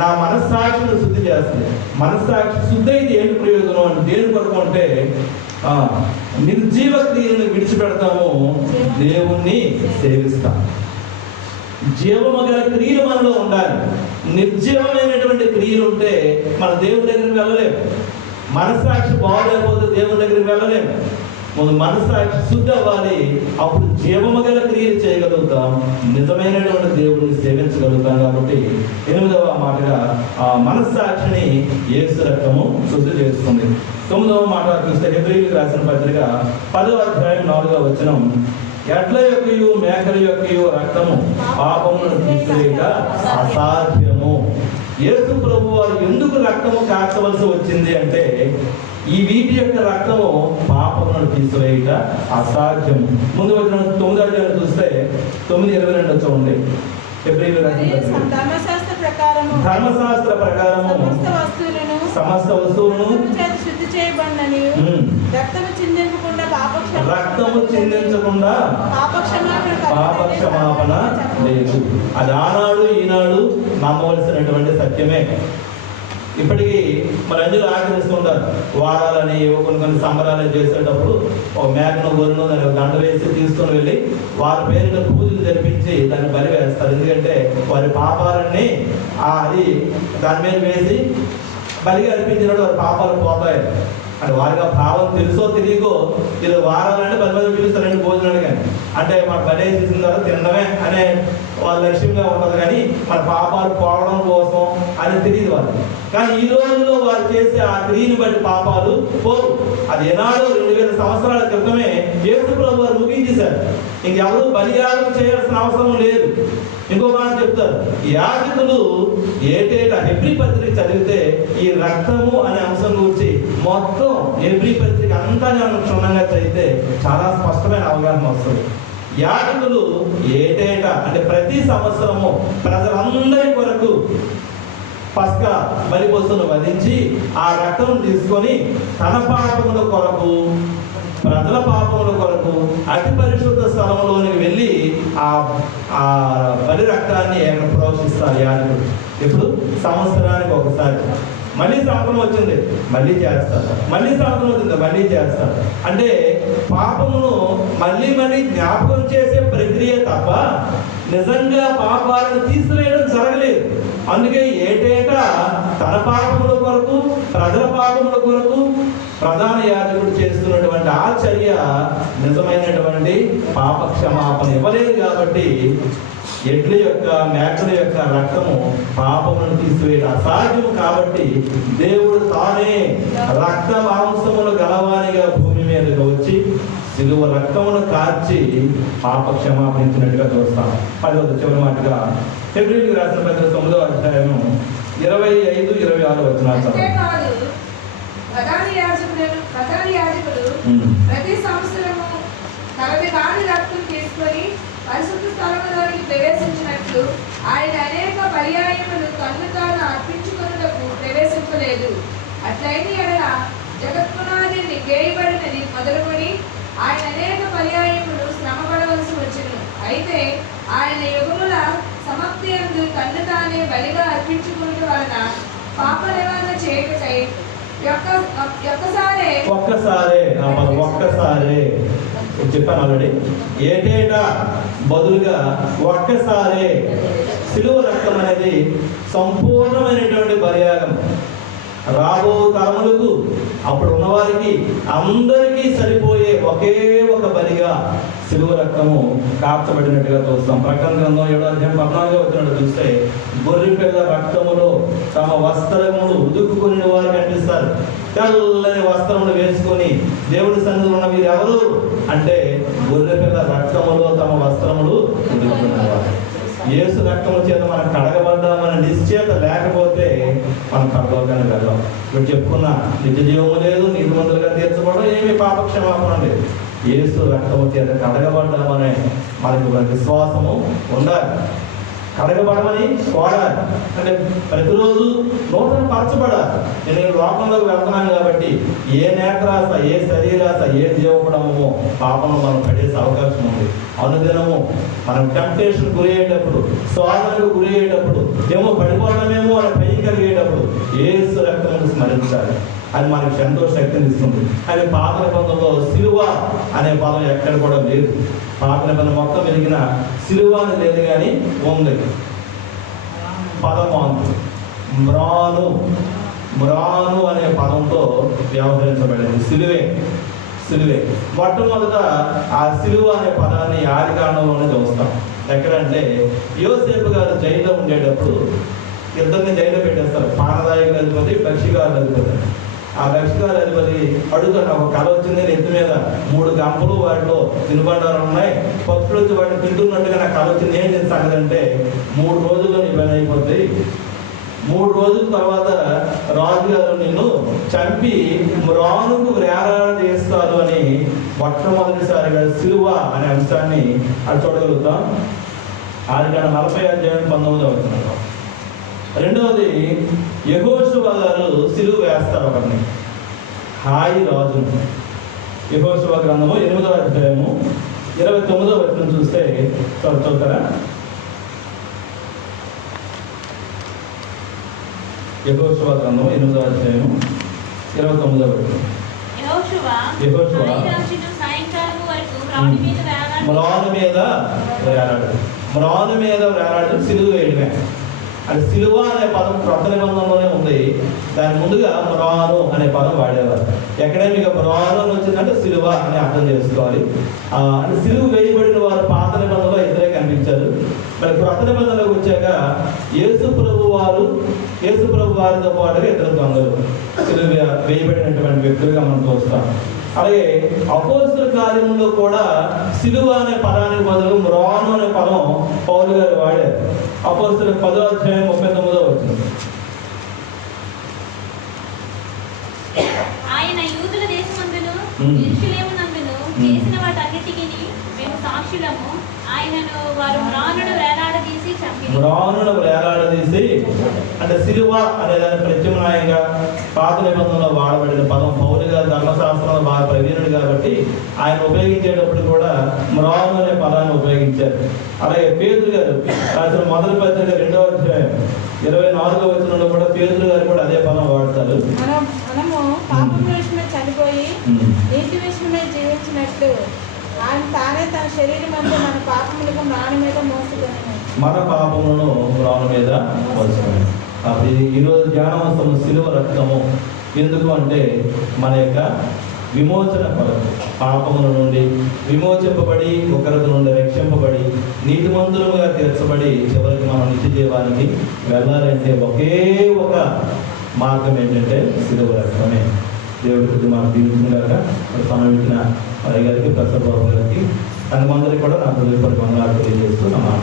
నా మనస్సాక్షిని శుద్ధి చేస్తుంది. మనస్సాక్షి శుద్ధి అయితే ఏంటి ప్రయోజనం అంటే, దేని కొరకు అంటే నిర్జీవ క్రియలను విడిచిపెడతాము, దేవుణ్ణి సేవిస్తాం. జీవము గల క్రియలు మనలో ఉండాలి. నిర్జీవమైనటువంటి క్రియలు ఉంటే మన దేవుని దగ్గరికి వెళ్ళలేము. మనస్సాక్షి బాగోలేకపోతే దేవుని దగ్గరికి వెళ్ళలేము. ముందు మనస్సాక్షి శుద్ధి అవ్వాలి, అప్పుడు జీవము గల క్రియలు చేయగలుగుతాం, నిజమైనటువంటి దేవుడిని సేవించగలుగుతాం. కాబట్టి 8వ మాటగా ఆ మనస్సాక్షిని యేసు రక్తము శుద్ధి చేస్తుంది. 9వ మాట చూస్తే హెబ్రీయులకు రాసిన పత్రిక 10వ అధ్యాయం 4వ వచనం, ఎడ్ల యొక్కయు మేకల యొక్కయు రక్తము పాపములను తీసివేయక అసాధ్యము. యేసు ప్రభు వారు ఎందుకు రక్తము కార్చవలసి వచ్చింది అంటే, ఈ వీటి యొక్క రక్తము పాపములను తీసివేయక అసాధ్యము. ముందు వచ్చిన 9వ అధ్యాయం చూస్తే 9:22 చూడండి. ధర్మశాస్త్ర ప్రకారము సమస్త వస్తువులను శుద్ధి చేయబడినని, రక్తము చిందించకుండా పాప క్షమాపణ లేదు. అది ఆనాడు ఈనాడు నమ్మవలసినటువంటి సత్యమే. ఇప్పటికీ మరి అంజులు ఆచరిస్తుంటారు. వారాలని కొన్ని సంబరాలు చేసేటప్పుడు ఒక మేకను గొర్రెను దాన్ని దండ వేసి తీసుకొని వెళ్ళి వారి పేరున పూజలు జరిపించి దాన్ని బలి వేస్తారు. చేస్తారు. ఎందుకంటే వారి పాపాలన్నీ అది దాని మీద వేసి బలిగా అర్పించినట్టు వారి పాపాలు పోతాయి అంటే వారికి ఆ భావం తెలుసో తెలియకో ఇది వారాలంటే 10 మంది పిలుస్తారండి భోజనాలు. కానీ అంటే మన బలి చేసిన తర్వాత తినడమే అనే వాళ్ళ లక్ష్యంగా ఉంటుంది, కానీ మన పాపాలు పోవడం కోసం అని తెలియదు వాళ్ళకి. కానీ ఈ రోజుల్లో వారు చేసే ఆ క్రియని బట్టి పాపాలు పోవు. అది ఏనాడు 2000 సంవత్సరాల క్రితమే యేసు ప్రభు వారు ముగించేశారు. ఇంకెవరు బలియాగం చేయాల్సిన అవసరం లేదు. ఇంకో మాట చెప్తారు, యాజకులు ఏటేటా హెబ్రీ పత్రిక చదివితే ఈ రక్తము అనే అంశం గురించి మొత్తం హెబ్రీ పత్రిక అంతా మనం క్షుణ్ణంగా చదివితే చాలా స్పష్టమైన అవగాహన వస్తుంది. యాజకులు ఏటేటా అంటే ప్రతి సంవత్సరము ప్రజలందరి కొరకు పస్కా బలి పశువును వధించి ఆ రక్తం తీసుకొని తన పాపముల కొరకు ప్రజల పాపముల కొరకు అతి పరిశుద్ధ స్థలంలోనికి వెళ్ళి ఆ బలి రక్తాన్ని ప్రోక్షిస్తారు యాజకుడు. ఇప్పుడు సంవత్సరానికి ఒకసారి. మళ్ళీ సంవత్సరం వచ్చింది మళ్ళీ చేస్తారు, మళ్ళీ సంవత్సరం వచ్చింది మళ్ళీ చేస్తారు. అంటే పాపమును మళ్ళీ మళ్ళీ జ్ఞాపకం చేసే ప్రక్రియ తప్ప నిజంగా పాపాలను తీసివేయడం జరగలేదు. అందుకే ఏటేటా తన పాపముల కొరకు ప్రజల పాపముల కొరకు ప్రధాన యాజకుడు చేస్తున్నటువంటి ఆ చర్య నిజమైనటువంటి పాప క్షమాపణ ఇవ్వలేదు. కాబట్టి ఎడ్ల యొక్క మేకల యొక్క రక్తము పాపములను తీసివేయడం అసాధ్యము. కాబట్టి దేవుడు తానే రక్త మాంసములు గలవానిగా భూమి మీదకి వచ్చి సిలువ రక్తమును కార్చి పాప క్షమాపణించినట్టుగా చూస్తాం. 10వ చివరి మాటగా ఫిబ్రవరికి రాసిన పత్రిక 9వ అధ్యాయం 25-26 వచనాలు. ప్రధాన యాజకుడు ప్రతి సంవత్సరము తనది కాని రక్తం తీసుకొని పరిశుద్ధ స్థలములోనికి ప్రవేశించినట్లు ఆయన అనేక పర్యాయములు తన్ను తాను అర్పించుకొనుటకు ప్రవేశించలేదు. అట్లయిన ఎడల జగత్పునాదిని వేయబడినది మొదలుకొని ఆయన అనేక పర్యాయములు శ్రమపడవలసి వచ్చెను. అయితే ఆయన యుగముల సమాప్తి యందు తన్ను తానే బలిగా అర్పించుకున్న వలన పాప నివారణ చేయుటకై ఒక్కసారే చెప్పాను ఆల్రెడీ. ఏటేటా బదులుగా ఒక్కసారే సిలువ రక్తం అనేది సంపూర్ణమైనటువంటి బలియాగం. రాబో తరములకు అప్పుడు ఉన్నవారికి అందరికీ సరిపోయే ఒకే ఒక బలిగా సిలువ రక్తము కార్చబడినట్టుగా చూస్తాం. ప్రకటన గ్రంథం 7వ అధ్యాయం 14వ వచనం చూస్తే గొర్రె పిల్ల రక్తములో తమ వస్త్రములు ఉదుకుకుని వారు కనిపిస్తారు. తెల్లని వస్త్రములు వేసుకొని దేవుడి సన్నిధిలో ఉన్న వీరు ఎవరు అంటే గొర్రె పిల్ల రక్తములో తమ వస్త్రములు ఉదుకుకునేవారు. యేసు రక్తము చేత మనం కడగబడ్డామన్న నిశ్చయత లేకపోతే మనం పరలోకానికి వెళ్ళాం. ఇప్పుడు చెప్పుకున్న నిత్య జీవము లేదు, నీతిమంతులుగా తీర్చబడడం, ఏమి పాప క్షమాపణ లేదు. యేసు రక్తము చేత కడగబడ్డామనే మనకు విశ్వాసము ఉండాలి. కడగబడమని కోరాలి. అంటే ప్రతిరోజు నూతన పరచబడాలి. నేను లోకంలోకి వెళ్తున్నాను కాబట్టి ఏ నేత్రాస, ఏ శరీరాస, ఏ జీవపడమో పాపము మనం పడేసే అవకాశం ఉంది. అనుదినము మనం టెంప్టేషన్ గురి అయ్యేటప్పుడు, శోధనకు గురి అయ్యేటప్పుడు, ఏమో పడిపోవడమేమో అని భయం కలిగేటప్పుడు యేసు రక్తమును స్మరించాలి. అది మనకి ఎంతో శక్తిని ఇస్తుంది. అది పాత నిబంధనలో సిలువ అనే పదం ఎక్కడ కూడా లేదు. పాత నిబంధన మొత్తం వెలిగిన సిలువ అని లేదు, కానీ ఉంది పదమాంతు మ్రాను అనే పదంతో వ్యవహరించబడింది. సిలువే మొట్టమొదట ఆ సిలువ అనే పదాన్ని ఆదికాండంలోనే చూస్తాం. ఎక్కడంటే యోసేపు గారు జైల్లో ఉండేటప్పుడు ఇద్దరిని జైల్లో పెట్టేస్తారు. పానదాయకుల అధిపతి, పక్షిగారుల అధిపతి. ఆ పక్షిగారుల అధిపతి అడుగుతాడు, ఒక కళ వచ్చింది, ఎత్తు మీద 3 గంపలు, వాటిలో తినుబండాలు ఉన్నాయి, పక్షులు వచ్చి వాటిని తింటున్నట్టుగా నాకు కళ వచ్చింది, ఏం చేస్తాను అంటే 3 రోజుల్లో నీ పని అయిపోతాయి. 3 రోజుల తర్వాత రాజుగారు నిన్ను చంపి మ్రానుకు వేలాడదీస్తారు అని మొట్టమొదటిసారిగా సిలువ అనే అంశాన్ని అది చూడగలుగుతాం. ఆదికాండం 40వ అధ్యాయం 19వ వచనం. రెండవది యెహోషువ గారు సిలువ వేస్తారు ఒకరిని, హాయి రాజును. యెహోషువ గ్రంథము 8వ అధ్యాయము 29వ వచనం చూస్తే చదువుతారా? యెహోషువ గ్రంథము 8వ అధ్యాయము 29వ వచనం. యెహోషువ మ్రాను మీద వేలాడు. మ్రాను మీద వేలాడడం సిలువ వేయడమే. అంటే సిలువ అనే పదం క్రొత్త నిబంధనలోనే ఉంది. దాని ముందుగా మ్రాను అనే పదం వాడేవారు. ఎక్కడైనా మీకు మ్రాను అని వచ్చిందంటే సిలువ అని అర్థం చేసుకోవాలి. అంటే సిలువ వేయబడిన వారు పాత నిబంధనలో ఇద్దరే కనిపించారు. మరి క్రొత్త నిబంధనలోకి వచ్చాక యేసు ప్రభు వారితో పాటుగా ఇద్దరు దొంగలు సిలువ వేయబడినటువంటి వ్యక్తులుగా మనం చూస్తాం. అలాగే అపోస్తల కార్యంలో కూడా సిలువ అనే పదానికి బదులు మ్రాను అనే పదం పౌలు గారు వాడారు. అపోస్తల 10వ అధ్యాయం 39వ వచనం. ఆయన యూదుల దేశమందును యెరూషలేమునందును చేసిన వాటన్నిటికీ మేము సాక్షులము. ఆయనను వారు మ్రానును వేలాడదీసి చంపిరి. మ్రానును వేలాడదీసి, అంటే సిలువ అనే దాని ప్రత్యామ్నాయంగా పాత నిబంధనలో వాడబడిన పదం. పౌలు గారు ధర్మశాస్త్రంలో బాగా ప్రవీణుడు కాబట్టి ఆయన ఉపయోగించేటప్పుడు కూడా మ్రాను అనే పదాన్ని ఉపయోగించారు. అలాగే పేతురు గారు రాసిన మొదటి పత్రిక 2వ అధ్యాయం 24వ వచనంలో కూడా పేతురు గారు కూడా అదే పదం వాడతారు. మనము పాపం విషయమై చనిపోయి నీతి విషయమై జీవించినట్లు ఆయన తానే తన శరీరం అంతా మన పాపములకు మ్రాను మీద మోసుకొని మన పాపములను మ్రాను మీద మోసుకొని. కాబట్టి ఈరోజు ధ్యానవంతము సిలువ రక్తము. ఎందుకు అంటే మన యొక్క విమోచన కొరకు, పాపముల నుండి విమోచింపబడి, ఒకరి నుండి రక్షింపబడి, నీతిమంతులుగా తీర్చబడి, చివరికి మనం నిత్య జీవానికి వెళ్ళాలంటే ఒకే ఒక మార్గం ఏంటంటే సిలువ రక్తమే. దేవుడికి మాకు దీవించినాక సమయించిన అయ్య గారికి, ప్రసాద్ బాబు గారికి, తన మందరికి కూడా నా హృదయపూర్వక వందనాలు తెలియజేస్తూ నా మాట